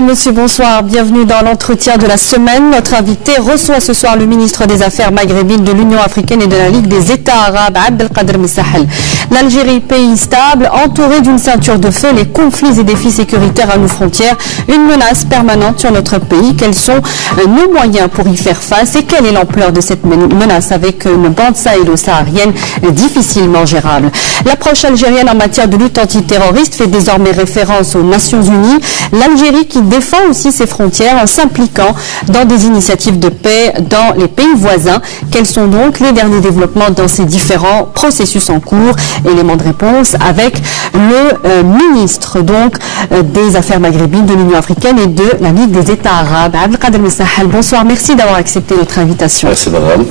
Mesdames, Messieurs, bonsoir. Bienvenue dans l'entretien de la semaine. Notre invité reçoit ce soir le ministre des Affaires maghrébines de l'Union africaine et de la Ligue des États arabes, Abdelkader Messahel. L'Algérie, pays stable, entouré d'une ceinture de feu, les conflits et défis sécuritaires à nos frontières, une menace permanente sur notre pays. Quels sont nos moyens pour y faire face et quelle est l'ampleur de cette menace avec une bande sahélo-saharienne difficilement gérable? L'approche algérienne en matière de lutte antiterroriste fait désormais référence aux Nations Unies. L'Algérie qui défend aussi ses frontières en s'impliquant dans des initiatives de paix dans les pays voisins. Quels sont donc les derniers développements dans ces différents processus en cours? Élément de réponse avec le ministre donc des Affaires maghrébines de l'Union africaine et de la Ligue des États arabes, Abdelkader Messahel. Bonsoir, merci d'avoir accepté notre invitation. Merci madame.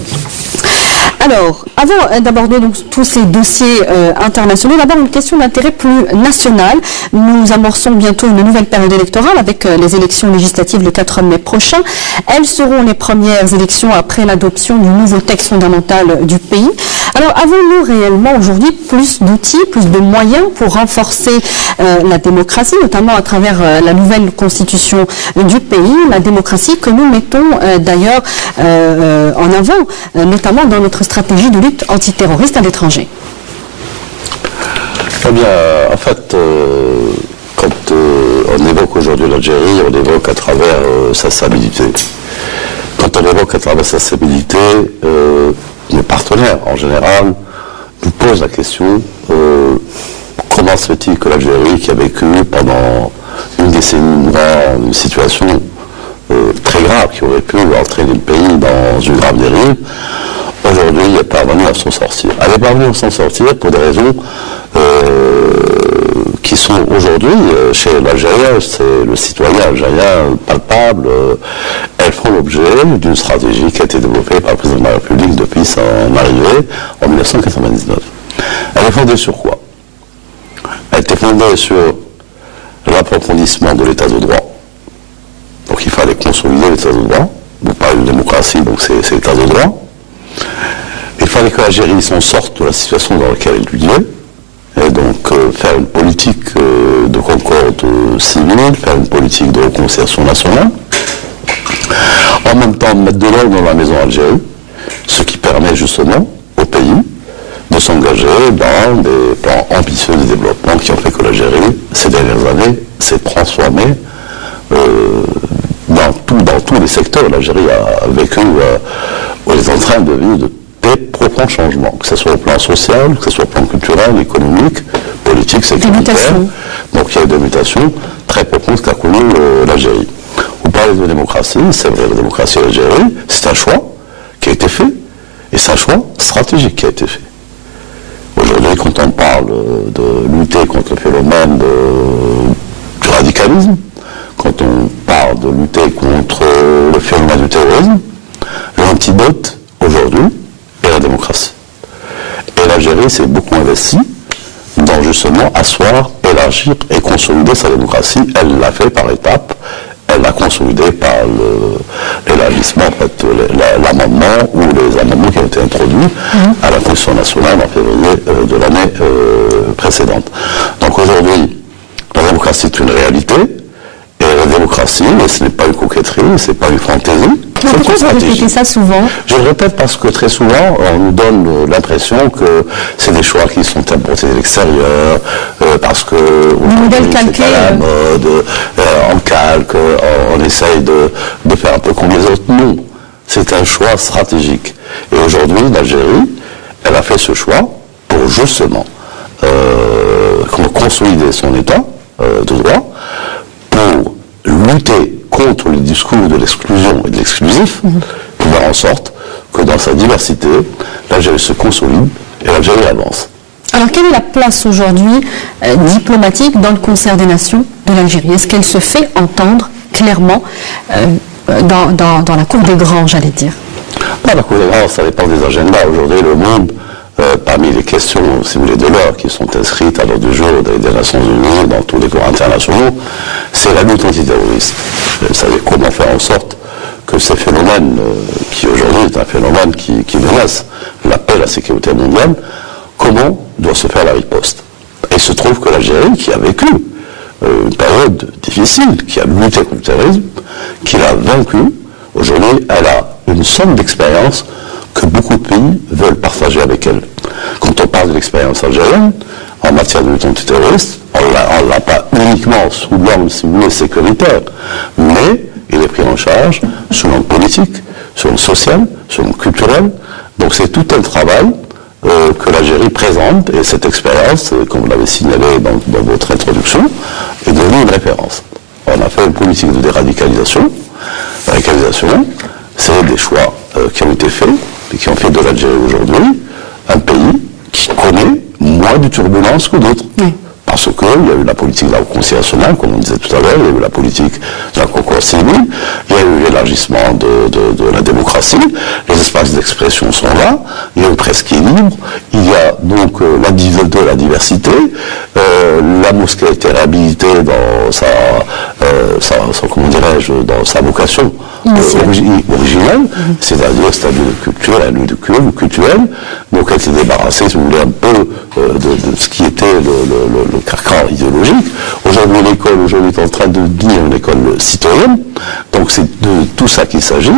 Alors, avant d'aborder donc tous ces dossiers internationaux, d'abord une question d'intérêt plus national. Nous amorçons bientôt une nouvelle période électorale avec les élections législatives le 4 mai prochain. Elles seront les premières élections après l'adoption du nouveau texte fondamental du pays. Alors, avons-nous réellement aujourd'hui plus d'outils, plus de moyens pour renforcer la démocratie, notamment à travers la nouvelle constitution du pays, la démocratie que nous mettons d'ailleurs en avant, notamment dans notre stratégie de lutte antiterroriste à l'étranger? Eh bien, en fait, quand on évoque aujourd'hui l'Algérie, on évoque à travers sa stabilité. Quand on évoque à travers sa stabilité, les partenaires, en général, nous posent la question comment se fait-il que l'Algérie, qui a vécu pendant une décennie une situation très grave, qui aurait pu entraîner le pays dans une grave dérive, aujourd'hui, elle est parvenue à s'en sortir. Elle est parvenue à s'en sortir pour des raisons qui sont aujourd'hui, chez l'Algérien, c'est le citoyen algérien palpable, elles font l'objet d'une stratégie qui a été développée par le président de la République depuis son arrivée en 1999. Elle est fondée sur quoi? Elle était fondée sur l'approfondissement de l'état de droit. Donc il fallait consolider l'état de droit. Vous parlez de démocratie, donc c'est l'état de droit. Il fallait que l'Algérie s'en sorte de la situation dans laquelle elle vivait, et donc faire une politique de concorde civile, faire une politique de réconciliation nationale, en même temps mettre de l'ordre dans la maison Algérie, ce qui permet justement au pays de s'engager dans des plans ambitieux de développement qui ont fait que l'Algérie, ces dernières années, s'est transformée dans tous les secteurs. L'Algérie a vécu, ou est en train de vivre de très profonds changements, que ce soit au plan social, que ce soit au plan culturel, économique, politique, sécuritaire. Donc il y a des mutations très profondes qu'a connues l'Algérie. Vous parlez de démocratie, c'est vrai, la démocratie en Algérie, c'est un choix qui a été fait, et c'est un choix stratégique qui a été fait. Aujourd'hui, quand on parle de lutter contre le phénomène du radicalisme, quand on parle de lutter contre le phénomène du terrorisme, l'antidote aujourd'hui est la démocratie. Et l'Algérie s'est beaucoup investie dans justement asseoir, élargir et consolider sa démocratie. Elle l'a fait par étapes. Elle l'a consolidé par l'élargissement, en fait, l'amendement ou les amendements qui ont été introduits à la Constitution nationale en février de l'année précédente. Donc aujourd'hui, la démocratie est une réalité. Et la démocratie, ce n'est pas une coquetterie, ce n'est pas une fantaisie. Pourquoi vous répétez ça souvent? Je le répète parce que très souvent, on nous donne l'impression que c'est des choix qui sont importés de l'extérieur, parce que modèle calqué, à la mode, on calque, on essaye de faire un peu comme les autres. Non, c'est un choix stratégique. Et aujourd'hui, l'Algérie, elle a fait ce choix pour justement consolider son état de droit, pour lutter contre le discours de l'exclusion et de l'exclusif, pour faire en sorte que dans sa diversité, l'Algérie se consolide et l'Algérie avance. Alors quelle est la place aujourd'hui diplomatique dans le concert des nations de l'Algérie? Est-ce qu'elle se fait entendre clairement dans la cour des grands, j'allais dire? Pas la cour des grands, ça dépend des agendas. Aujourd'hui, le monde, parmi les questions, si vous voulez, de l'heure qui sont inscrites à l'ordre du jour des Nations Unies, dans tous les corps internationaux, c'est la lutte antiterroriste. Vous savez comment faire en sorte que ces phénomènes, qui aujourd'hui est un phénomène qui menace la paix et la sécurité mondiale, comment doit se faire la riposte? Et il se trouve que l'Algérie, qui a vécu une période difficile, qui a lutté contre le terrorisme, qui l'a vaincu. Aujourd'hui, elle a une somme d'expérience que beaucoup de pays veulent partager avec elle. Quand on parle de l'expérience algérienne, en matière de lutte antiterroriste, on ne l'a pas uniquement sous l'angle, si vous voulez, sécuritaire, mais il est pris en charge sur l'angle politique, sur l'angle social, sur l'angle culturel. Donc c'est tout un travail que l'Algérie présente, et cette expérience, comme vous l'avez signalé dans votre introduction, est devenue une référence. On a fait une politique de déradicalisation. La radicalisation, c'est des choix qui ont été faits, et qui ont fait de l'Algérie aujourd'hui un pays qui connaît moins de turbulences que d'autres. Oui. Parce qu'il y a eu la politique de la réconciliation nationale, comme on disait tout à l'heure, il y a eu la politique de la concorde civile, il y a eu l'élargissement de la démocratie, les espaces d'expression sont là, il y a une presse qui est libre, il y a donc la diversité, la mosquée a été réhabilitée dans comment dirais-je, dans sa vocation originelle, c'est-à-dire un lieu de culture, un lieu de culte culturel, donc elle s'est débarrassée, si vous voulez, un peu de ce qui était le carcan idéologique. Aujourd'hui, l'école est en train de devenir une école citoyenne, donc c'est de tout ça qu'il s'agit.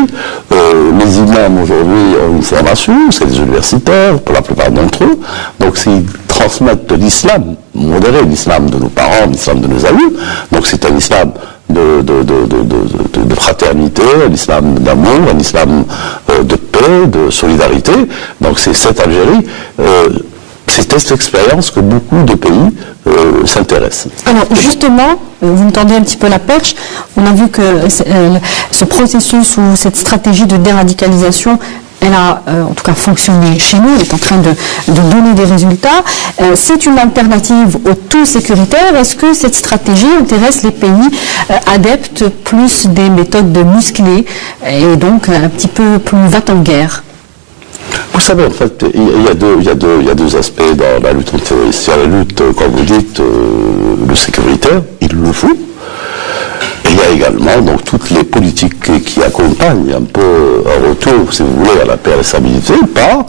Les imams aujourd'hui ont une formation, c'est des universitaires, pour la plupart d'entre eux, donc ils transmettent de l'islam modéré, l'islam de nos parents, l'islam de nos amis, donc c'est un islam de fraternité, un islam d'amour, un islam de paix, de solidarité. Donc c'est cette Algérie, c'est cette expérience que beaucoup de pays s'intéressent. Alors justement, vous me tendez un petit peu la perche, on a vu que ce processus ou cette stratégie de déradicalisation, elle a en tout cas fonctionné chez nous, elle est en train de donner des résultats. C'est une alternative au tout sécuritaire. Est-ce que cette stratégie intéresse les pays adeptes plus des méthodes de musclés et donc un petit peu plus va-t-en-guerre? Vous savez, en fait, il y a deux aspects dans la lutte antiterroriste. Il y a la lutte, comme vous dites, le sécuritaire, il le faut. Et il y a également donc toutes les politiques qui accompagnent un peu un retour, si vous voulez, à la paix et à la stabilité par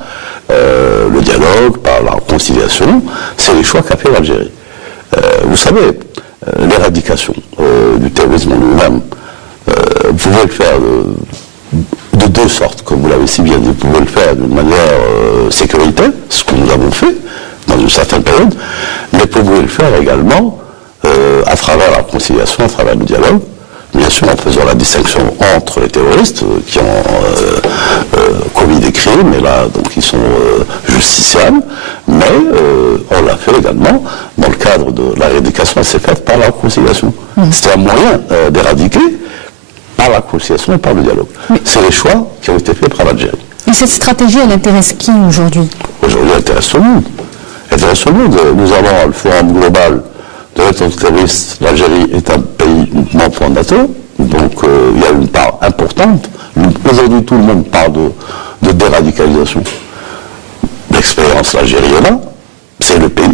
le dialogue, par la réconciliation. C'est les choix qu'a fait l'Algérie. Vous savez, l'éradication du terrorisme en lui-même, vous pouvez le faire de deux sortes, comme vous l'avez si bien dit. Vous pouvez le faire d'une manière sécuritaire, ce que nous avons fait dans une certaine période, mais vous pouvez le faire également à travers la réconciliation, à travers le dialogue, bien sûr en faisant la distinction entre les terroristes qui ont commis des crimes, et là donc ils sont justiciables, mais on l'a fait également dans le cadre de la rééducation, elle s'est faite par la réconciliation. C'était un moyen d'éradiquer par la réconciliation et par le dialogue. C'est les choix qui ont été faits par l'Algérie. Et cette stratégie, elle intéresse qui aujourd'hui? Aujourd'hui, elle intéresse tout le monde. Elle intéresse tout le monde. Nous avons le forum global de lutte antiterroriste. L'Algérie est un pays membre fondateur, donc il y a une part importante. Aujourd'hui, tout le monde parle de déradicalisation. L'expérience, l'Algérie est là. C'est le pays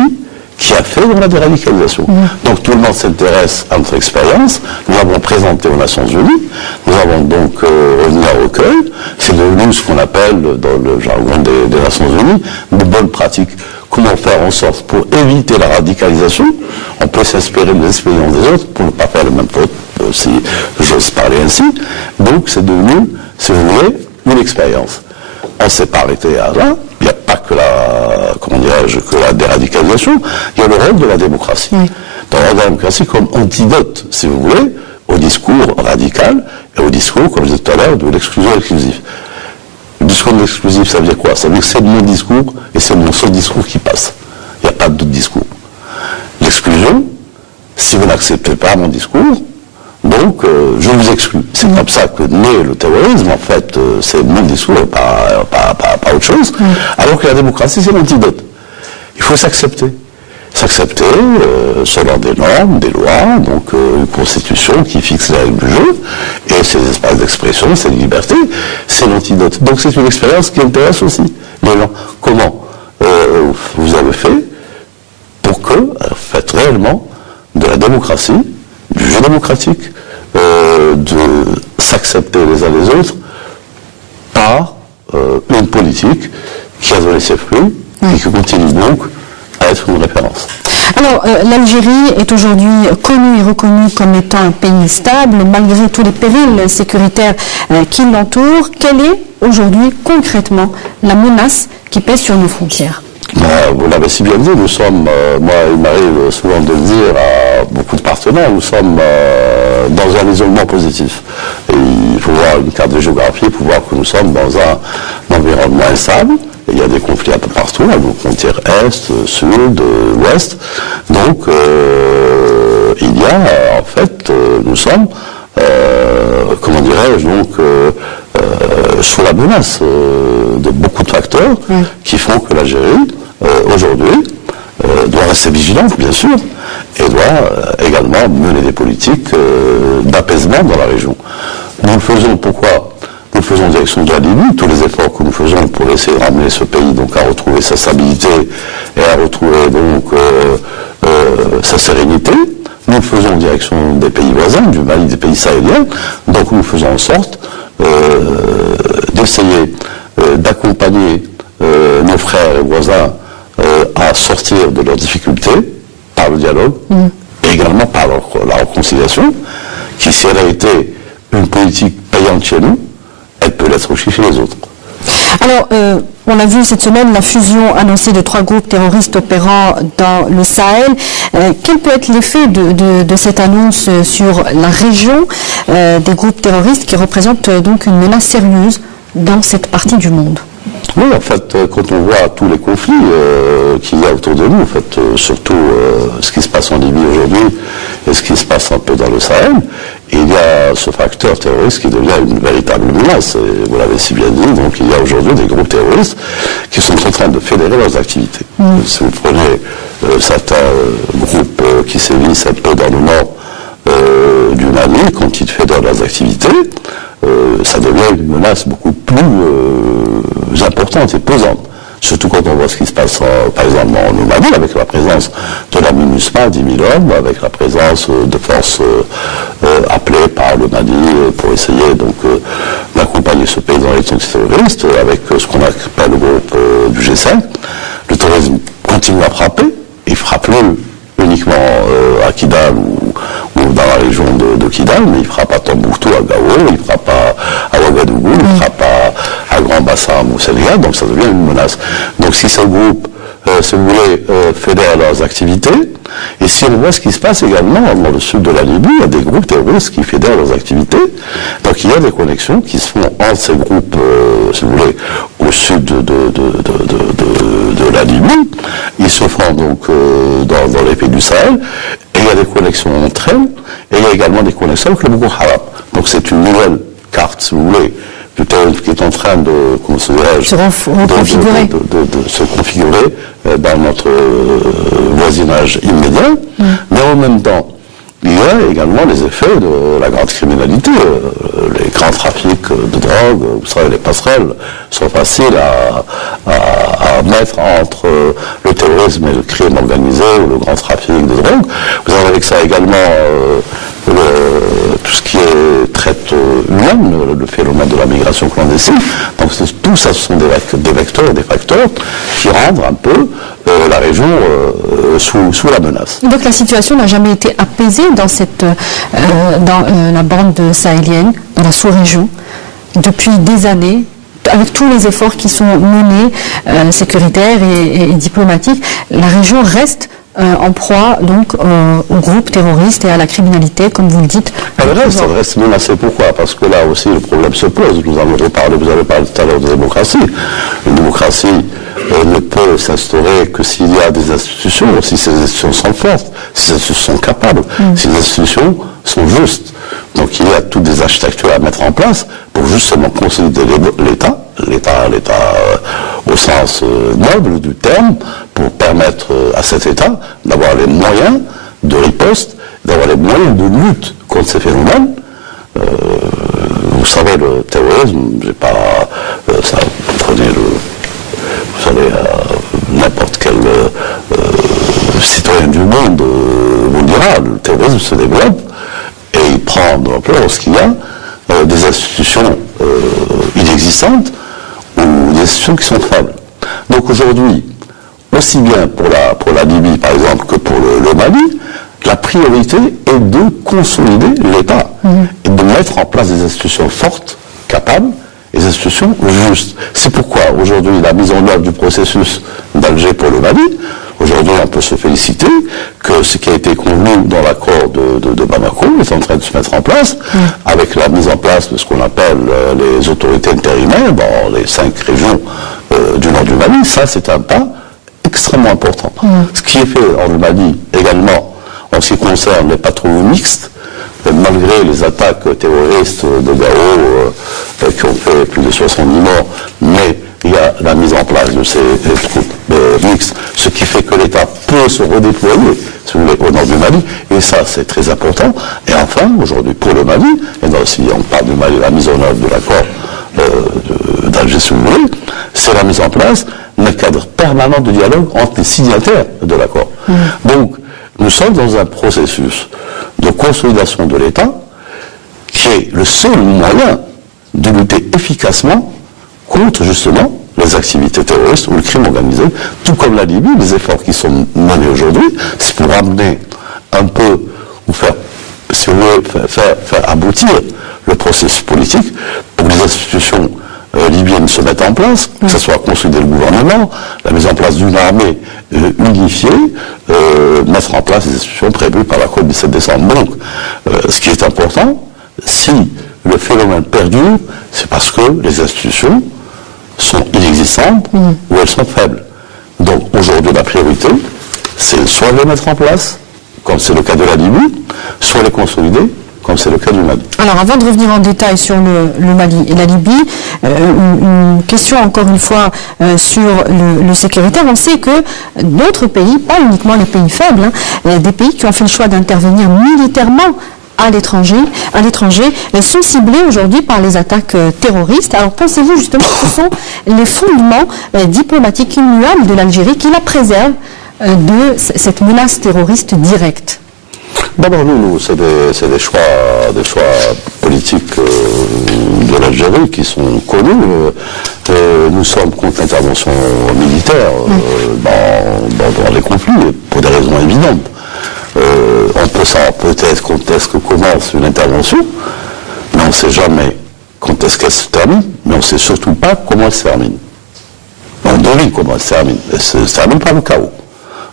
qui a fait de la déradicalisation. Donc tout le monde s'intéresse à notre expérience. Nous l'avons présenté aux Nations Unies. Nous avons donc revenu à recueil. C'est devenu ce qu'on appelle, dans le jargon des Nations Unies, de bonnes pratiques. Comment faire en sorte pour éviter la radicalisation? On peut s'inspirer des expériences des autres pour ne pas faire les mêmes fautes, si j'ose parler ainsi. Donc c'est devenu, si vous voulez, une expérience. On ne s'est pas arrêté à là. Il n'y a pas que la déradicalisation. Il y a le rôle de la démocratie. Dans la démocratie comme antidote, si vous voulez, au discours radical et au discours, comme je disais tout à l'heure, de l'exclusion exclusive. Le discours de l'exclusif, ça veut dire quoi? Ça veut dire que c'est mon discours et c'est mon seul discours qui passe. Il n'y a pas d'autre discours. L'exclusion, si vous n'acceptez pas mon discours, donc je vous exclus. C'est comme ça que naît le terrorisme, en fait, c'est mon discours, pas autre chose. Alors que la démocratie, c'est l'antidote. Il faut s'accepter. S'accepter selon des normes, des lois, donc une constitution qui fixe les règles du jeu, et ces espaces d'expression, ces libertés, c'est l'antidote. Donc c'est une expérience qui intéresse aussi les gens. Comment vous avez fait pour que, faites réellement de la démocratie, du jeu démocratique, de s'accepter les uns les autres par une politique qui a donné ses fruits et qui continue donc à être une référence. Alors, l'Algérie est aujourd'hui connue et reconnue comme étant un pays stable, malgré tous les périls sécuritaires qui l'entourent. Quelle est aujourd'hui concrètement la menace qui pèse sur nos frontières? Vous l'avez si bien dit, nous sommes, moi il m'arrive souvent de le dire à beaucoup de partenaires, nous sommes dans un isolement positif. Et il faut voir une carte de géographie pour voir que nous sommes dans un environnement instable. Et il y a des conflits un peu partout, à nos frontières est, sud, ouest. Donc il y a en fait, nous sommes, comment dirais-je, donc sous la menace de beaucoup de facteurs qui font que l'Algérie, aujourd'hui, doit rester vigilante, bien sûr, et doit également mener des politiques d'apaisement dans la région. Nous le faisons pourquoi? Nous le faisons en direction de la Libye, tous les efforts que nous faisons pour essayer de ramener ce pays donc à retrouver sa stabilité et à retrouver donc sa sérénité. Nous le faisons en direction des pays voisins, du Mali, des pays sahéliens. Donc nous faisons en sorte d'essayer d'accompagner nos frères et voisins à sortir de leurs difficultés par le dialogue et également par la réconciliation, qui si elle a été une politique payante chez nous, elle peut l'être aussi chez les autres. Alors, on a vu cette semaine la fusion annoncée de 3 groupes terroristes opérant dans le Sahel. Quel peut être l'effet de cette annonce sur la région des groupes terroristes qui représentent donc une menace sérieuse dans cette partie du monde? Oui, en fait, quand on voit tous les conflits qu'il y a autour de nous, en fait, surtout ce qui se passe en Libye aujourd'hui et ce qui se passe un peu dans le Sahel, il y a ce facteur terroriste qui devient une véritable menace. Et vous l'avez si bien dit, donc il y a aujourd'hui des groupes terroristes qui sont en train de fédérer leurs activités. Si vous prenez certains groupes qui sévissent un peu dans le nord du Mali, quand ils fédèrent leurs activités, ça devient une menace beaucoup plus importante et pesante. Surtout quand on voit ce qui se passe, par exemple, en Mali, avec la présence de la MINUSMA, 10 000 hommes, avec la présence de forces appelées par le Mali pour essayer donc d'accompagner ce pays dans les terroristes, avec ce qu'on appelle le groupe du G5. Le terrorisme continue à frapper, il frappe uniquement à Kidal ou dans la région de Kidal, mais il frappe à Tombouctou, à Gao, il frappe à Ouagadougou, il frappe à Grand Bassam au Sénégal, donc ça devient une menace. Donc si ce groupe, si vous voulez, fédère leurs activités, et si on voit ce qui se passe également dans le sud de la Libye, il y a des groupes terroristes qui fédèrent leurs activités, donc il y a des connexions qui se font entre ces groupes, si vous voulez, au sud de la Libye, ils se font donc dans les pays du Sahel, et il y a des connexions entre elles, et il y a également des connexions avec le Boko Haram. Donc c'est une nouvelle carte, si vous voulez, du terrorisme qui est en train de, comment se configurer dans notre voisinage immédiat, mais en même temps, il y a également les effets de la grande criminalité, les grands trafics de drogue, vous savez, les passerelles sont faciles à mettre entre le terrorisme et le crime organisé, ou le grand trafic de drogue. Vous avez avec ça également tout ce qui est traite humaine, le phénomène de la migration clandestine. Donc tout ça, ce sont des vecteurs, des facteurs qui rendent un peu la région sous la menace. Donc la situation n'a jamais été apaisée dans la bande sahélienne, dans la sous-région, depuis des années, avec tous les efforts qui sont menés, sécuritaires et diplomatiques. La région reste en proie donc aux groupes terroristes et à la criminalité, comme vous le dites. Elle reste menacée. Pourquoi? Parce que là aussi le problème se pose. Vous avez parlé tout à l'heure de démocratie. Une démocratie ne peut s'instaurer que s'il y a des institutions, si ces institutions sont fortes, si ces institutions sont capables, si les institutions sont justes. Donc il y a toutes des architectures à mettre en place pour justement consolider l'État au sens noble du terme, pour permettre à cet État d'avoir les moyens de riposte, d'avoir les moyens de lutte contre ces phénomènes. Vous savez, le terrorisme, vous prenez vous savez, n'importe quel citoyen du monde vous le dira, le terrorisme se développe et il prend de l'ampleur lorsqu'il y a des institutions inexistantes ou des institutions qui sont faibles. Donc aujourd'hui, aussi bien pour la Libye, par exemple, que pour le Mali, la priorité est de consolider l'État et de mettre en place des institutions fortes, capables, et des institutions justes. C'est pourquoi aujourd'hui la mise en œuvre du processus d'Alger pour le Mali, aujourd'hui on peut se féliciter que ce qui a été convenu dans l'accord de Bamako est en train de se mettre en place, avec la mise en place de ce qu'on appelle les autorités intérimaires dans les 5 régions du nord du Mali. Ça, c'est un pas extrêmement important. Ce qui est fait en Mali également en ce qui concerne les patrouilles mixtes, malgré les attaques terroristes de Gao qui ont fait plus de 70 morts, mais il y a la mise en place de ces troupes mixtes, ce qui fait que l'État peut se redéployer au nord du Mali, et ça c'est très important. Et enfin, aujourd'hui, pour le Mali, et là aussi on parle du Mali, la mise en œuvre de l'accord d'Alger, si vous voulez, c'est la mise en place d'un cadre permanent de dialogue entre les signataires de l'accord. Donc, nous sommes dans un processus de consolidation de l'État qui est le seul moyen de lutter efficacement contre justement les activités terroristes ou le crime organisé, tout comme la Libye. Les efforts qui sont menés aujourd'hui, c'est pour amener un peu, ou faire, si vous voulez, faire aboutir le processus politique pour que les institutions libyennes se mettent en place, que ce soit consolider le gouvernement, la mise en place d'une armée unifiée, mettre en place les institutions prévues par l'accord du 17 décembre. Donc, ce qui est important, si le phénomène perdure, c'est parce que les institutions sont inexistantes ou elles sont faibles. Donc, aujourd'hui, la priorité, c'est soit les mettre en place, comme c'est le cas de la Libye, soit les consolider, comme c'est le cas du Mali. Alors, avant de revenir en détail sur le Mali et la Libye, une question encore une fois sur le sécuritaire. On sait que d'autres pays, pas uniquement les pays faibles, des pays qui ont fait le choix d'intervenir militairement à l'étranger, sont ciblés aujourd'hui par les attaques terroristes. Alors, pensez-vous justement que ce sont les fondements diplomatiques immuables de l'Algérie qui la préservent de cette menace terroriste directe? D'abord, nous, c'est des choix politiques de l'Algérie qui sont connus. Nous sommes contre l'intervention militaire dans les conflits, pour des raisons évidentes. On peut savoir peut-être quand est-ce que commence une intervention, mais on ne sait jamais quand est-ce qu'elle se termine, mais on ne sait surtout pas comment elle se termine. On devine comment elle se termine. Elle se termine par le chaos.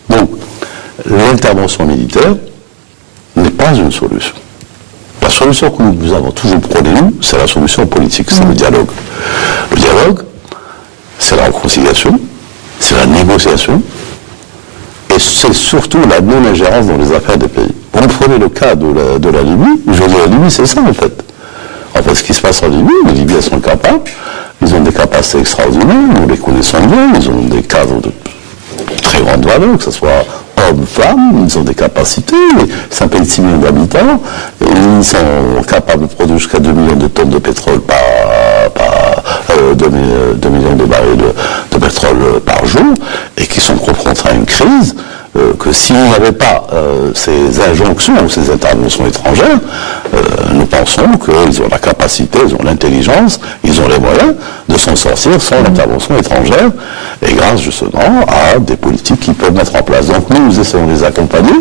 Donc, l'intervention militaire n'est pas une solution. La solution que nous avons toujours prônée, c'est la solution politique, c'est le dialogue. Le dialogue, c'est la réconciliation, c'est la négociation, et c'est surtout la non-ingérence dans les affaires des pays. Vous prenez le cas de la Libye, je veux dire, la Libye, c'est ça en fait. En fait, ce qui se passe en Libye, les Libyens sont capables, ils ont des capacités extraordinaires, nous les connaissons bien, ils ont des cadres de très grande valeur, que ce soit hommes, femmes, ils ont des capacités, c'est un pays de 6 millions d'habitants, ils sont capables de produire jusqu'à 2 millions de tonnes de pétrole 2 millions de barils de pétrole par jour, et qui sont confrontés à une crise que s'il n'y avait pas ces injonctions ou ces interventions étrangères, nous pensons qu'ils ont la capacité, ils ont l'intelligence, ils ont les moyens de s'en sortir sans l'intervention étrangère, et grâce justement à des politiques qu'ils peuvent mettre en place. Donc nous essayons de les accompagner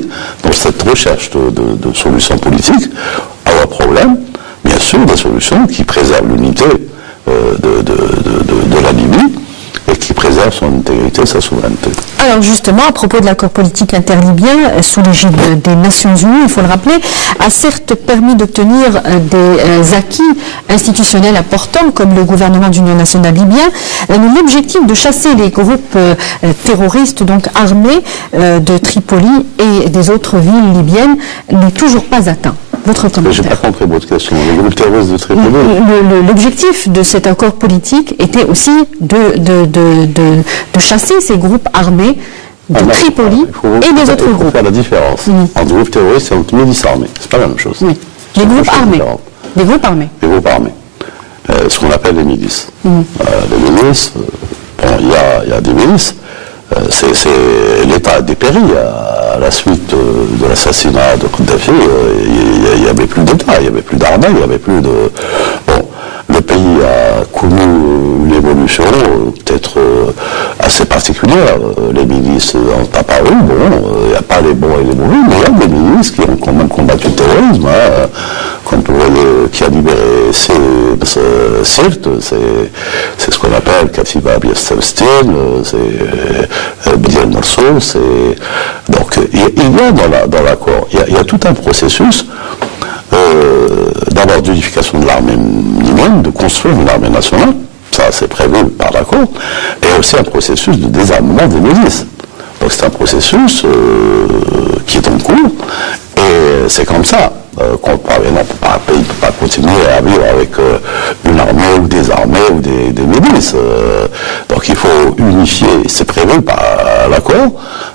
dans cette recherche de solutions politiques à leurs problèmes, bien sûr des solutions qui préservent l'unité de la Libye, et qui préserve son intégrité et sa souveraineté. Alors justement, à propos de l'accord politique interlibyen, sous l'égide des Nations Unies, il faut le rappeler, a certes permis d'obtenir des acquis institutionnels importants, comme le gouvernement d'union nationale libyen, mais l'objectif de chasser les groupes terroristes, donc armés, de Tripoli et des autres villes libyennes, n'est toujours pas atteint. Votre commentaire. Je n'ai pas compris votre question. Les groupes terroristes de Tripoli. L'objectif de cet accord politique était aussi de chasser ces groupes armés de Tripoli et des autres groupes. Il faut faire la différence entre groupes terroristes et entre milices armées. C'est pas la même chose. Oui. Les groupes armés. Des groupes armés. Des groupes armés. Ce qu'on appelle les milices. Les milices, il y a des milices. L'État a dépéri à la suite de l'assassinat de Kadhafi. Il n'y avait plus d'État, il n'y avait plus d'armée, il n'y avait plus de... Bon, le pays a connu une évolution peut-être assez particulière. particulière. Les milices ont apparu, il n'y a pas les bons et les mauvais, mais il y a des milices qui ont quand même combattu le terrorisme, comme vous voyez, qui a libéré Sirte, c'est ce qu'on appelle Katiba Biestelstein, c'est Bidel Morceau, donc il y a dans l'accord, il y a tout un processus d'abord d'unification de l'armée libyenne, de construire une armée nationale, ça c'est prévu par l'accord, et aussi un processus de désarmement des milices. Donc c'est un processus qui est en cours, et c'est comme ça qu'on ne peut pas continuer à vivre avec une armée ou des armées ou des milices. Donc il faut unifier, c'est prévu par l'accord,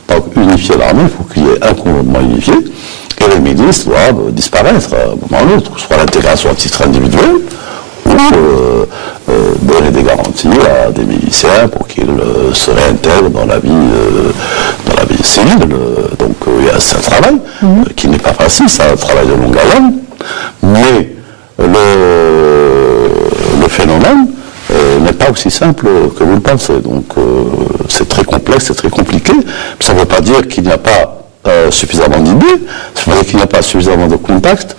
donc unifier l'armée, il faut qu'il y ait un commandement unifié, et les milices doivent disparaître à un moment ou l'autre, soit l'intégration à titre individuel, ou donner des garanties à des miliciens pour qu'ils se réintègrent dans la vie civile. Donc il y a un travail qui n'est pas facile, c'est un travail de longue haleine, mais le phénomène n'est pas aussi simple que vous le pensez. Donc c'est très complexe, c'est très compliqué. Ça ne veut pas dire qu'il n'y a pas suffisamment d'idées, ça veut dire qu'il n'y a pas suffisamment de contacts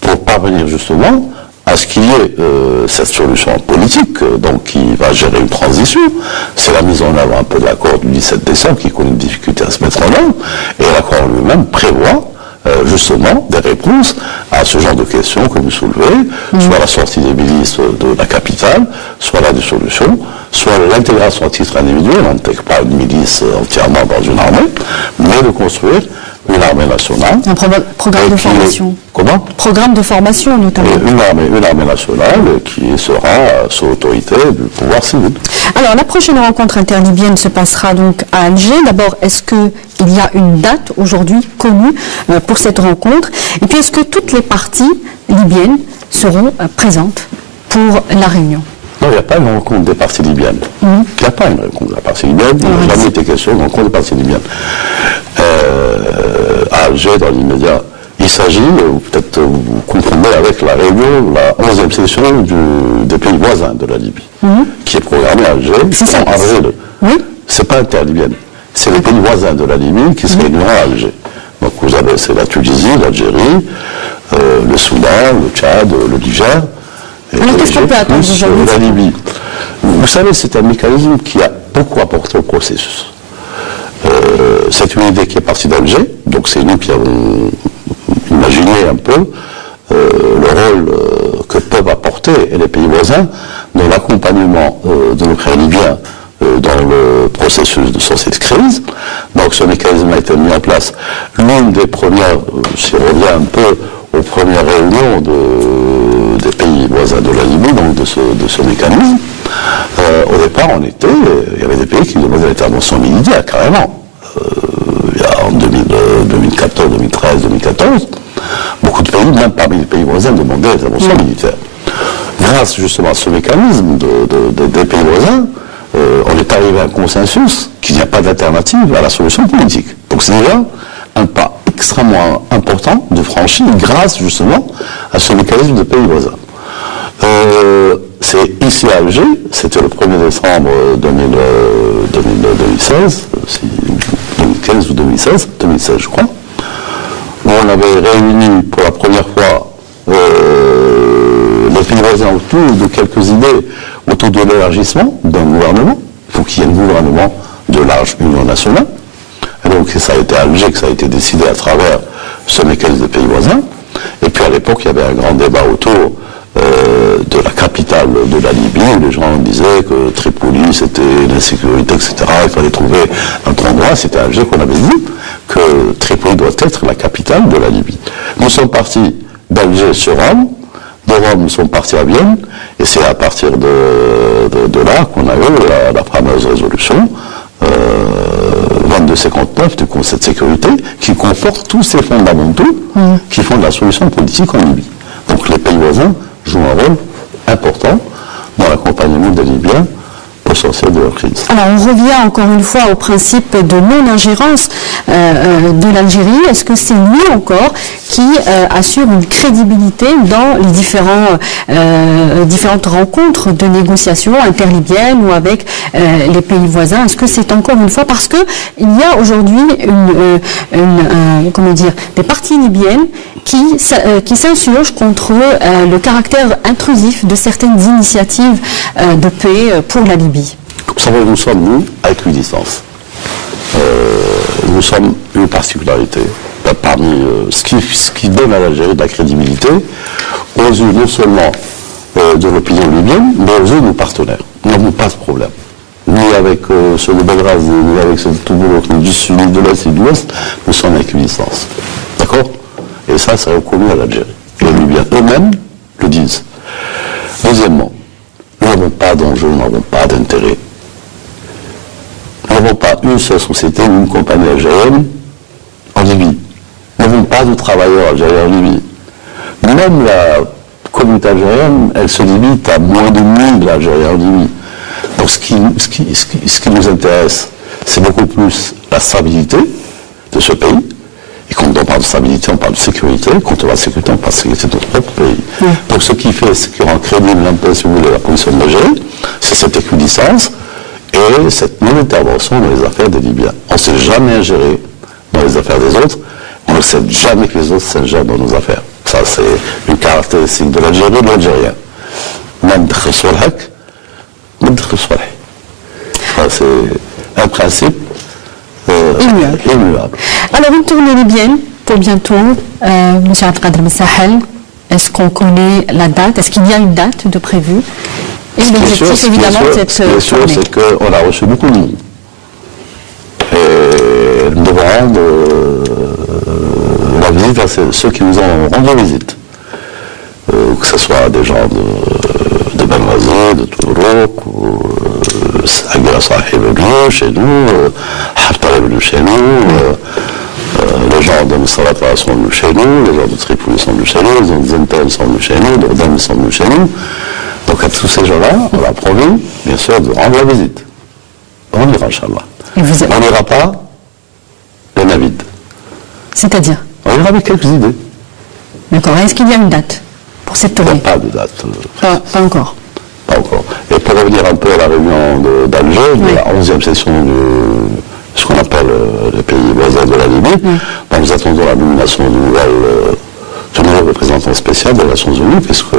pour parvenir justement à ce qu'il y ait cette solution politique, donc qui va gérer une transition. C'est la mise en œuvre un peu de l'accord du 17 décembre qui connaît une difficulté à se mettre en œuvre, et l'accord lui-même prévoit justement des réponses à ce genre de questions que vous soulevez, soit la sortie des milices de la capitale, soit la dissolution, soit l'intégration à titre individuel, on n'intègre pas une milice entièrement dans une armée, mais de construire une armée nationale. Un programme de formation. Comment ? Programme de formation, notamment. Une armée nationale qui sera sous l'autorité du pouvoir civil. Alors, la prochaine rencontre interlibyenne se passera donc à Alger. D'abord, est-ce qu'il y a une date aujourd'hui connue pour cette rencontre? Et puis, est-ce que toutes les parties libyennes seront présentes pour la réunion? Non, il n'y a pas une rencontre des parties libyennes. Il n'y a pas une rencontre des parties libyennes. Il n'y a jamais été question de rencontre des parties libyennes. À Alger, dans l'immédiat, il s'agit, peut-être vous confondez avec la réunion, la 11e session des pays voisins de la Libye, qui est programmée à Alger en avril. C'est pas interlibyenne. C'est les pays voisins de la Libye qui se réuniront à Alger. Donc vous avez, c'est la Tunisie, l'Algérie, le Soudan, le Tchad, le Niger. Alors qu'est-ce qu'on peut attendre aujourd'hui ? La Libye. Vous savez, c'est un mécanisme qui a beaucoup apporté au processus. C'est une idée qui est partie d'Alger, donc c'est nous qui avons imaginé un peu le rôle que peuvent apporter les pays voisins dans l'accompagnement de nos frères libyens dans le processus de sortie de crise. Donc ce mécanisme a été mis en place. L'une des premières, si on revient un peu aux premières réunions des pays voisins de la Libye, donc de ce mécanisme, au départ, il y avait des pays qui demandaient l'intervention militaire, carrément. Il y a en 2014, 2013, 2014, beaucoup de pays, même parmi les pays voisins, demandaient l'intervention militaire. Grâce justement à ce mécanisme des pays voisins, on est arrivé à un consensus qu'il n'y a pas d'alternative à la solution politique. Donc c'est déjà un pas extrêmement important de franchir grâce justement à ce mécanisme de pays voisins. C'est ici à Alger, c'était le 1er décembre 2016, 2015 ou 2016 je crois, où on avait réuni pour la première fois les pays voisins autour de quelques idées autour de l'élargissement d'un gouvernement. Il faut qu'il y ait un gouvernement de large union nationale. Et donc ça a été à Alger que ça a été décidé à travers ce mécanisme des pays voisins. Et puis à l'époque, il y avait un grand débat autour de la capitale de la Libye, où les gens disaient que Tripoli c'était l'insécurité, etc. Il fallait trouver un endroit. C'était à Alger qu'on avait dit que Tripoli doit être la capitale de la Libye. Nous sommes partis d'Alger sur Rome. De Rome, nous sommes partis à Vienne, et c'est à partir de là qu'on a eu la fameuse résolution 2259 du Conseil de sécurité, qui conforte tous ces fondamentaux qui font de la solution politique en Libye. Donc les pays voisins jouent un rôle important dans l'accompagnement des Libyens essentiel de la crise. Alors on revient encore une fois au principe de non-ingérence de l'Algérie. Est-ce que c'est lui encore qui assure une crédibilité dans les différentes rencontres de négociation interlibyennes ou avec les pays voisins? Est-ce que c'est encore une fois parce que il y a aujourd'hui des parties libyennes qui s'insurgent contre le caractère intrusif de certaines initiatives de paix pour la Libye? Vous savez, nous sommes, nous, à équidistance. Nous sommes une particularité. Parmi ce qui donne à l'Algérie de la crédibilité, aux yeux non seulement de l'opinion libyenne, mais aux yeux de nos partenaires. Nous n'avons pas de problème. Ni avec ceux de Belgrade, ni avec ceux de Toulouse, ni du sud, ni de l'est, ni de l'ouest, nous sommes à équidistance. D'accord? Et ça, c'est reconnu à l'Algérie. Les Libyens eux-mêmes le disent. Deuxièmement, nous n'avons pas d'enjeu, nous n'avons pas d'intérêt. Nous n'avons pas une seule société ou une compagnie algérienne en Libye. Nous n'avons pas de travailleurs algériens en Libye. Même la communauté algérienne, elle se limite à moins de 1000 Algériens en Libye. Donc ce qui nous intéresse, c'est beaucoup plus la stabilité de ce pays. Et quand on parle de stabilité, on parle de sécurité. Quand on parle de sécurité, on parle de sécurité de notre propre pays. Oui. Donc ce qui rend crédible un peu, si vous voulez, la position de l'Algérie, c'est cette équidistance et cette non-intervention dans les affaires des Libyens. On ne s'est jamais ingéré dans les affaires des autres. On ne sait jamais que les autres s'ingèrent dans nos affaires. Ça, c'est une caractéristique de l'Algérie et de l'Algérien. C'est un principe immuable. Alors, une tournée libyenne pour bientôt, M. Abdelkader Ben Sahel. Est-ce qu'on connaît la date? Est-ce qu'il y a une date de prévue? Et l'objectif, évidemment, de cette tournée. Ce qui est sûr, c'est qu'on a reçu beaucoup de monde. Et nous devons rendre la visite à ceux qui nous ont rendu visite. Que ce soit des gens de Benghazi, de Toulouk, ou Aguila Sahib est venu chez nous, Haftar est venu chez nous, les gens de Moussarata sont venus chez nous, les gens de Tripoli sont venus chez nous, les gens de Zentel sont venus chez nous, d'Ordem sont venus chez nous. Donc à tous ces gens-là, on a promis, bien sûr, de rendre la visite. On ira, Inch'Allah. On n'ira pas les mains vides. C'est-à-dire? On ira avec quelques idées. D'accord. Est-ce qu'il y a une date pour cette tournée? Pas de date. Pas encore. Pas encore. Et pour revenir un peu à la réunion d'Alger, oui. La 11e session de ce qu'on appelle les pays voisins de la Libye, donc nous attendons la nomination du nouveau représentant spécial des Nations Unies, puisque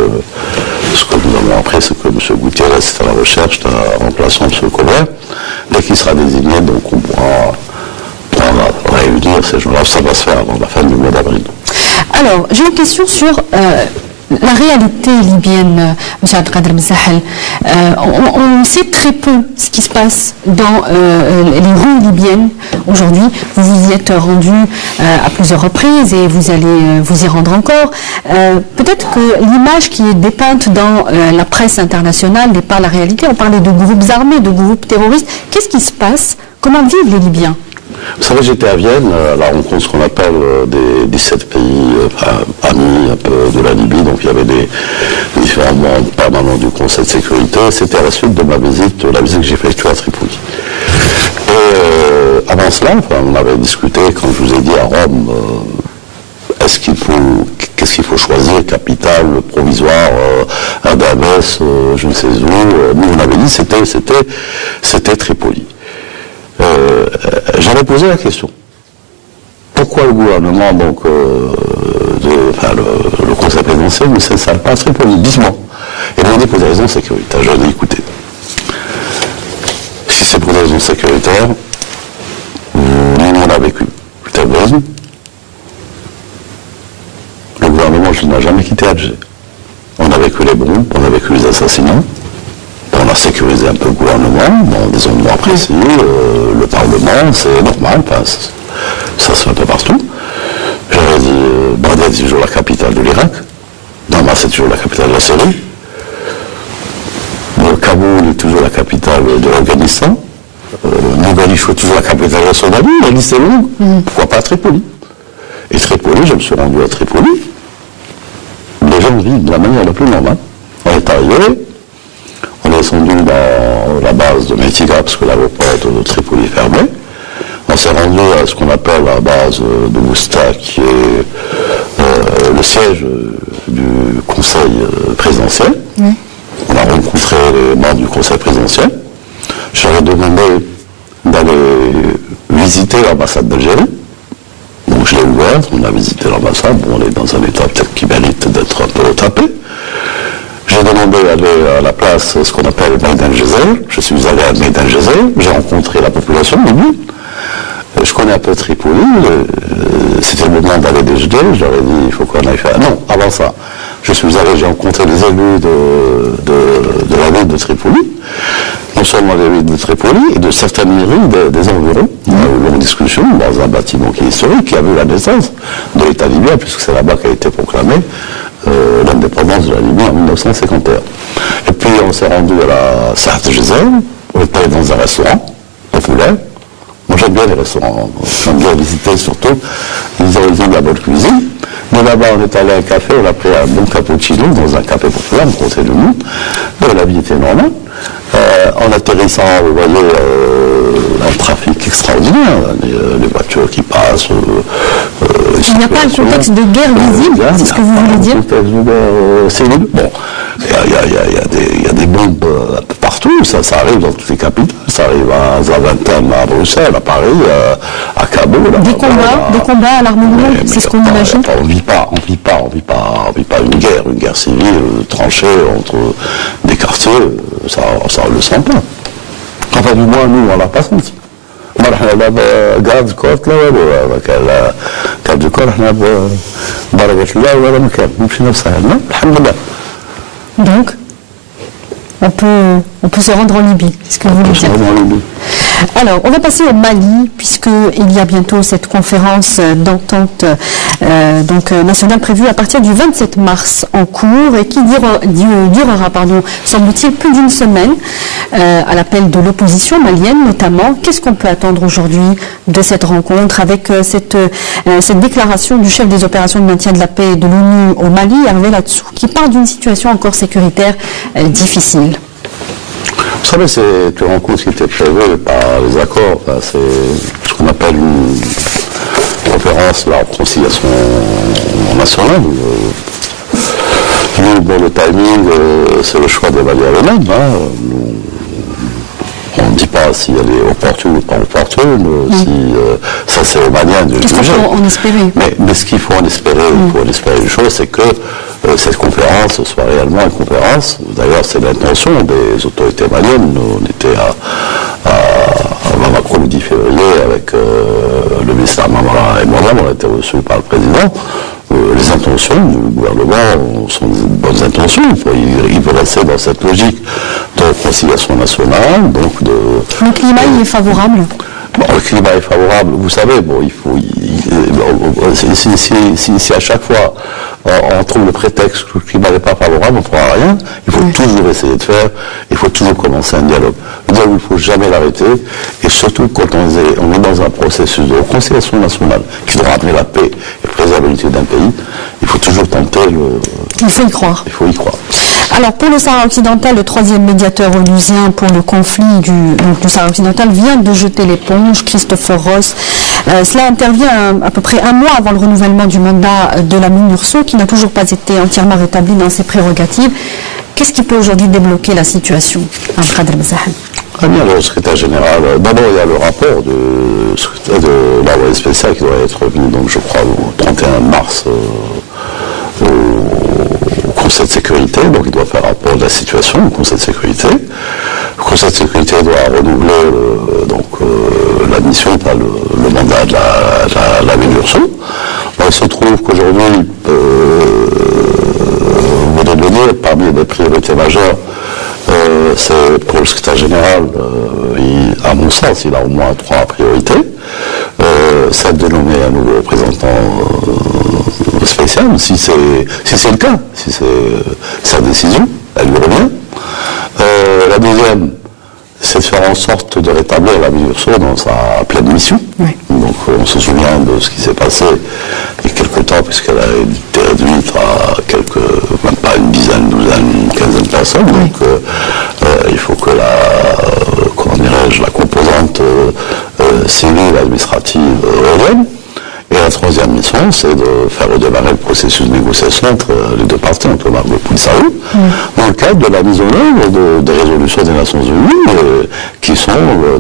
ce que nous avons appris, c'est que M. Gutiérrez est à la recherche d'un remplaçant, M. Colbert. Dès qu'il sera désigné, donc on pourra réunir ces gens-là. Ça va se faire avant la fin du mois d'avril. Alors, j'ai une question sur la réalité libyenne, M. Abdelkader Ben Sahel. On sait très peu ce qui se passe dans les rues libyennes aujourd'hui. Vous vous y êtes rendu à plusieurs reprises et vous allez vous y rendre encore. Peut-être que l'image qui est dépeinte dans la presse internationale n'est pas la réalité. On parlait de groupes armés, de groupes terroristes. Qu'est-ce qui se passe? Comment vivent les Libyens? Vous savez, j'étais à Vienne, à la rencontre, ce qu'on appelle des 17 pays amis un peu de la Libye, donc il y avait des différents membres permanents du Conseil de sécurité. C'était à la suite de la visite que j'ai effectuée à Tripoli. Et avant cela, on avait discuté, quand je vous ai dit à Rome, qu'est-ce qu'il faut choisir, capitale, provisoire, à Damas, je ne sais où. Nous, on avait dit c'était Tripoli. J'avais posé la question. Pourquoi le gouvernement, donc, le conseil présidentiel ne s'installe pas à Tripoli? Dites-moi. Et il m'a dit pour des raisons sécuritaires. Je lui ai dit, écoutez, si c'est pour des raisons sécuritaires, nous, on a vécu le terrorisme. Le gouvernement, je n'a jamais quitté Alger. On a vécu les bombes, on a vécu les assassinats. On a sécurisé un peu le gouvernement dans des endroits précis, le Parlement, c'est normal, ça se fait un peu partout. J'avais dit, Bagdad est toujours la capitale de l'Irak, Damas c'est toujours la capitale de la Syrie, Kaboul est toujours la capitale de l'Afghanistan, Mogadiscio est toujours la capitale de la Somalie, la liste est longue, pourquoi pas Tripoli? Et Tripoli, je me suis rendu à Tripoli, les gens vivent de la manière la plus normale. On est arrivé, on est descendu dans la base de Metika, parce que l'aéroport de Tripoli est fermé. On s'est rendu à ce qu'on appelle la base de Mousta, qui est le siège du conseil présidentiel. On a rencontré les membres du conseil présidentiel. Je leur ai demandé d'aller visiter l'ambassade d'Algérie. Donc je l'ai ouverte, on a visité l'ambassade. Bon, on est dans un état peut-être qui mérite d'être un peu tapé. J'ai demandé d'aller à la place, ce qu'on appelle Meydan Gezer. Je suis allé à Meydan Gezer, j'ai rencontré la population, les villes. Je connais un peu Tripoli, c'était le moment d'aller déjeuner, je leur ai dit, il faut qu'on aille faire... Non, avant ça, je suis allé, j'ai rencontré les élus de la ville de Tripoli, non seulement les villes de Tripoli, et de certaines mairies des environs. On a eu une longue discussion dans un bâtiment qui est historique, qui a vu la naissance de l'État libyen, puisque c'est là-bas qu'a été proclamée l'indépendance de la Libye en 1951. Et puis on s'est rendu à la Sartre Gezer, on est allé dans un restaurant populaire. Moi j'aime bien les restaurants, j'aime bien visiter surtout, ils ont de la bonne cuisine. Mais là-bas on est allé à un café, on a pris un bon cappuccino dans un café populaire, on comptait le monde. La vie était normale. En atterrissant, vous voyez un trafic extraordinaire, les voitures qui passent. Il n'y a pas un contexte de guerre visible, c'est ce que vous voulez dire? Un contexte de guerre civile. Bon, il y a des bombes un peu partout, ça arrive dans toutes les capitales, ça arrive à Zaventem, à Bruxelles, à Paris, à Kaboul. Des combats à l'armement, c'est ce qu'on imagine? On vit pas une guerre civile tranchée entre des quartiers, ça on ne le sent pas. Enfin, du moins, nous, on l'a pas senti. قاعد الكورت لا والو قاعد الكورت احنا ضربة الله ولا مكان نمشي نفسها لنا الحمد لله. Donc, on peut se rendre en Libye, c'est ce que vous voulez dire. Alors, on va passer au Mali, puisqu'il y a bientôt cette conférence d'entente nationale prévue à partir du 27 mars en cours et qui durera, semble-t-il, plus d'une semaine à l'appel de l'opposition malienne notamment. Qu'est-ce qu'on peut attendre aujourd'hui de cette rencontre avec cette déclaration du chef des opérations de maintien de la paix de l'ONU au Mali, Hervé Latsou, qui parle d'une situation encore sécuritaire difficile? Vous savez, c'est une rencontre qui était prévue par les accords. Enfin, c'est ce qu'on appelle une conférence, la conciliation nationale. Bon, le timing, c'est le choix des Maliens eux-mêmes. On ne dit pas si elle est opportune ou pas opportune, si ça c'est aux Maliens de juger. Qu'est-ce qu'il faut en espérer? Mais ce qu'il faut en espérer, une chose, c'est que cette conférence soit réellement une conférence. D'ailleurs, c'est l'intention des autorités maliennes. On était à Bamako le 10 février avec le ministre Amara et moi-même, on a été reçus par le président. Les intentions du gouvernement sont de bonnes intentions. Il veut rester dans cette logique de conciliation nationale. Donc le climat il est favorable? Bon, le climat est favorable. Vous savez, bon, si à chaque fois on trouve le prétexte que le climat n'est pas favorable, on ne fera rien. Il faut toujours essayer de faire. Il faut toujours commencer un dialogue. Le dialogue, il ne faut jamais l'arrêter. Et surtout quand on est dans un processus de réconciliation nationale qui doit ramener la paix et la préservabilité d'un pays, il faut toujours tenter Il faut y croire. Il faut y croire. Alors, pour le Sahara occidental, le troisième médiateur onusien pour le conflit du Sahara occidental vient de jeter l'éponge, Christopher Ross. Cela intervient à peu près un mois avant le renouvellement du mandat de la MINURSO, qui n'a toujours pas été entièrement rétabli dans ses prérogatives. Qu'est-ce qui peut aujourd'hui débloquer la situation, Abdelkader Messahan? Le secrétaire général, d'abord il y a le rapport de l'envoyé spécial qui doit être revenu, donc je crois, au 31 mars au Conseil de sécurité, donc il doit faire rapport de la situation au Conseil de sécurité. Le Conseil de sécurité doit renouveler la mission par le mandat de la MINURSO. Il se trouve qu'aujourd'hui, vous devez parmi les priorités majeures, c'est pour le secrétaire général, à mon sens, il a au moins 3 priorités. Celle de nommer un nouveau représentant spécial, si c'est le cas, si c'est sa décision, elle lui revient. La deuxième, c'est de faire en sorte de rétablir la MINURSO dans sa pleine mission. Oui. Donc on se souvient de ce qui s'est passé il y a quelques temps, puisqu'elle a été réduite à même pas une dizaine, douzaine, une quinzaine de personnes. Oui. Donc il faut que la composante civile administrative revienne. Et la troisième mission, c'est de faire redémarrer le processus de négociation entre les deux parties, entre le Maroc et le Polisario, dans le cadre de la mise en œuvre des résolutions des Nations Unies, qui sont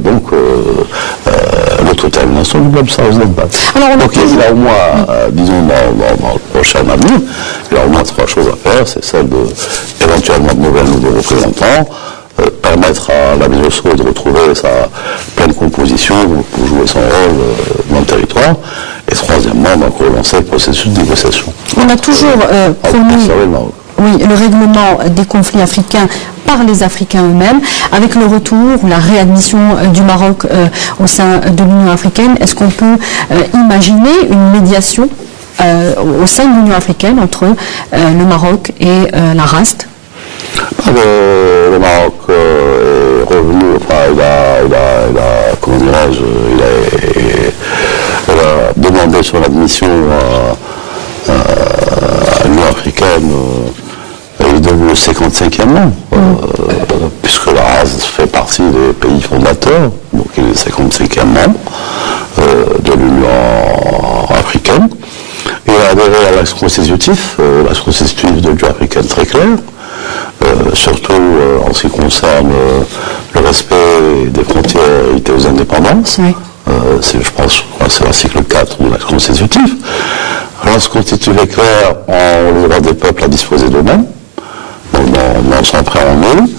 donc l'autodétermination du globe South-Denbat. Donc il y a au moins, disons, dans le prochain avenir, il y a au moins 3 choses à faire. C'est celle éventuellement de nouvelles nouveaux représentants, permettre à la MINUSCO de retrouver sa pleine composition pour jouer son rôle dans le territoire. Et troisièmement, donc, relancer le processus de négociation. On a toujours promu le règlement des conflits africains par les Africains eux-mêmes, avec le retour, la réadmission du Maroc au sein de l'Union africaine. Est-ce qu'on peut imaginer une médiation au sein de l'Union africaine entre le Maroc et la RAST? Le Maroc est revenu, enfin, comment dirais-je, il a demandé son admission à l'Union africaine. Il est devenu le 55e membre, puisque la RAST fait partie des pays fondateurs, donc il est le 55e membre de l'Union africaine. Il a adhéré à l'axe constitutif de l'Union africaine très clair. Surtout en ce qui concerne le respect des frontières et aux indépendances. Oui. Je pense que c'est l'article 4 de l'acte constitutif. L'acte constitutif est clair en le droit des peuples à disposer d'eux-mêmes, dans son préambule.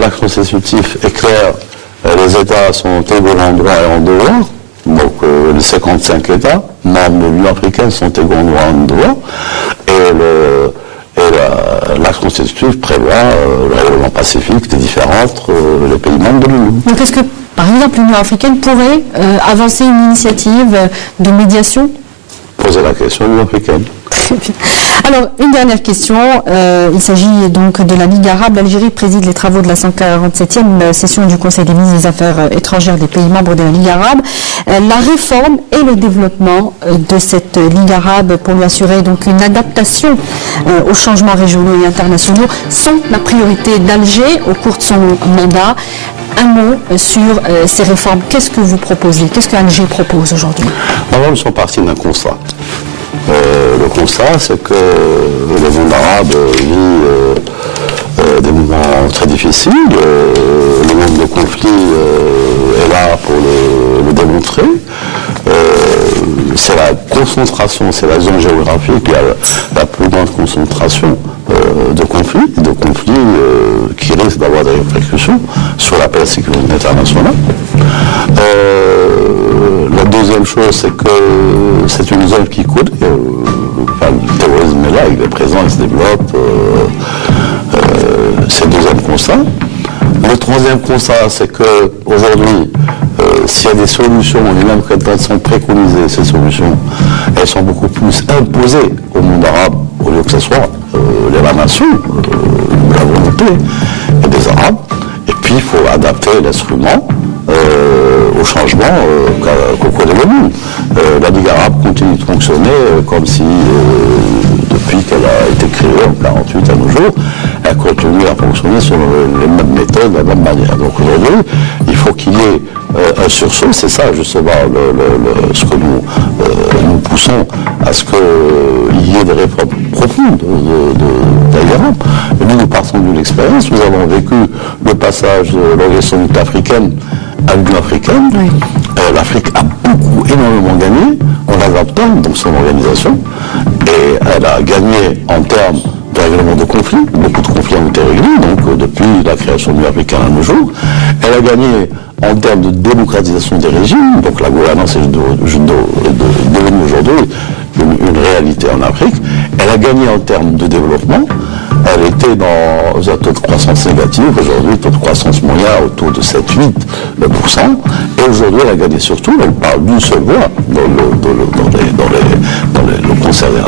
L'acte constitutif est clair, les États sont égaux en droit et en devoir. Donc les 55 États membres de l'Union africaine sont égaux en droit et en devoir. Et l'acte constitutif prévoit le règlement pacifique des différentes les pays membres de l'Union. Donc est-ce que, par exemple, l'Union africaine pourrait avancer une initiative de médiation? Poser la question à l'Union africaine. Très bien. Alors, une dernière question. Il s'agit donc de la Ligue arabe. L'Algérie préside les travaux de la 147e session du Conseil des ministres des Affaires étrangères des pays membres de la Ligue arabe. La réforme et le développement de cette Ligue arabe pour lui assurer donc une adaptation aux changements régionaux et internationaux sont la priorité d'Alger au cours de son mandat. Un mot sur ces réformes. Qu'est-ce que vous proposez? Qu'est-ce qu'Alger propose aujourd'hui? Nous sommes partis d'un constat. Le constat, c'est que le monde arabe vit des moments très difficiles. Le nombre de conflits est là pour le démontrer. C'est la concentration, c'est la zone géographique qui a la plus grande concentration de conflits qui risquent d'avoir des répercussions sur la paix et la sécurité internationale. La deuxième chose, c'est que c'est une zone qui coule. Le terrorisme est là, il est présent, il se développe. C'est le deuxième constat. Le troisième constat, c'est qu'aujourd'hui, s'il y a des solutions, et même quand elles sont préconisées, ces solutions, elles sont beaucoup plus imposées au monde arabe, au lieu que ce soit l'émanation de la volonté des Arabes. Et puis, il faut adapter l'instrument au changement qu'au connaît le monde. La Ligue arabe continue de fonctionner comme si, depuis qu'elle a été créée en 1948 à nos jours, elle continue à fonctionner sur les mêmes méthodes, de la même manière. Donc aujourd'hui, il faut qu'il y ait un sursaut, c'est ça justement ce que nous poussons à ce qu'il y ait des réformes profondes de la Ligue arabe. Nous partons d'une expérience, nous avons vécu le passage de l'organisation africaine à l'Union africaine. Oui. L'Afrique a énormément gagné en adaptant donc son organisation et elle a gagné en termes de règlement de conflits. Beaucoup de conflits ont été réglés donc depuis la création de l'Union africaine à nos jours. Elle a gagné en termes de démocratisation des régimes, donc la gouvernance est devenue aujourd'hui une réalité en Afrique. Elle a gagné en termes de développement. Elle était dans un taux de croissance négatif, aujourd'hui taux de croissance moyen autour de 7-8%, et aujourd'hui elle a gagné surtout, elle parle d'une seule voix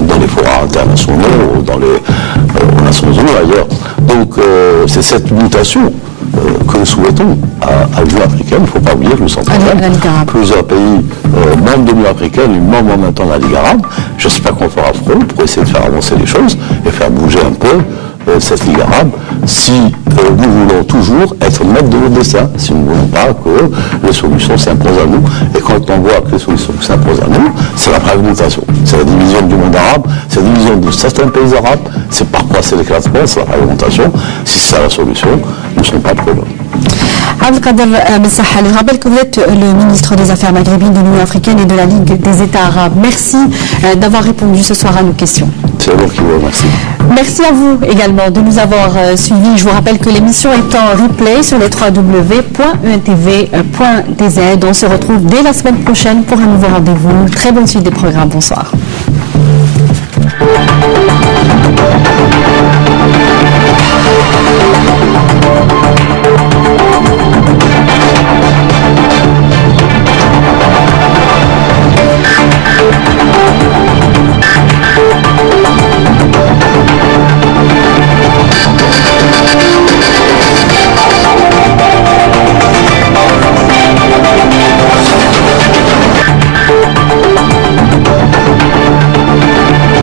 dans les forats internationaux, aux Nations Unies ailleurs. Donc c'est cette mutation que nous souhaitons à l'Union africaine. Il ne faut pas oublier que nous sommes plusieurs pays membres de l'Union africaine et membres maintenant de la Ligue arabe. J'espère qu'on fera front pour essayer de faire avancer les choses et faire bouger un peu cette Ligue arabe si nous voulons toujours être maîtres de notre destin, si nous ne voulons pas que les solutions s'imposent à nous. Et quand on voit que les solutions s'imposent à nous, c'est la fragmentation, c'est la division du monde arabe, c'est la division de certains pays arabes, c'est parfois c'est l'éclatement, c'est la fragmentation. Si c'est ça la solution, nous ne sommes pas prêts. Abdelkader Messahel, je rappelle que vous êtes le ministre des Affaires maghrébines de l'Union africaine et de la Ligue des États arabes. Merci d'avoir répondu ce soir à nos questions. C'est à vous qui vous remercie. Merci à vous également de nous avoir suivis. Je vous rappelle que l'émission est en replay sur les www.untv.tz. On se retrouve dès la semaine prochaine pour un nouveau rendez-vous. Très bonne suite des programmes. Bonsoir.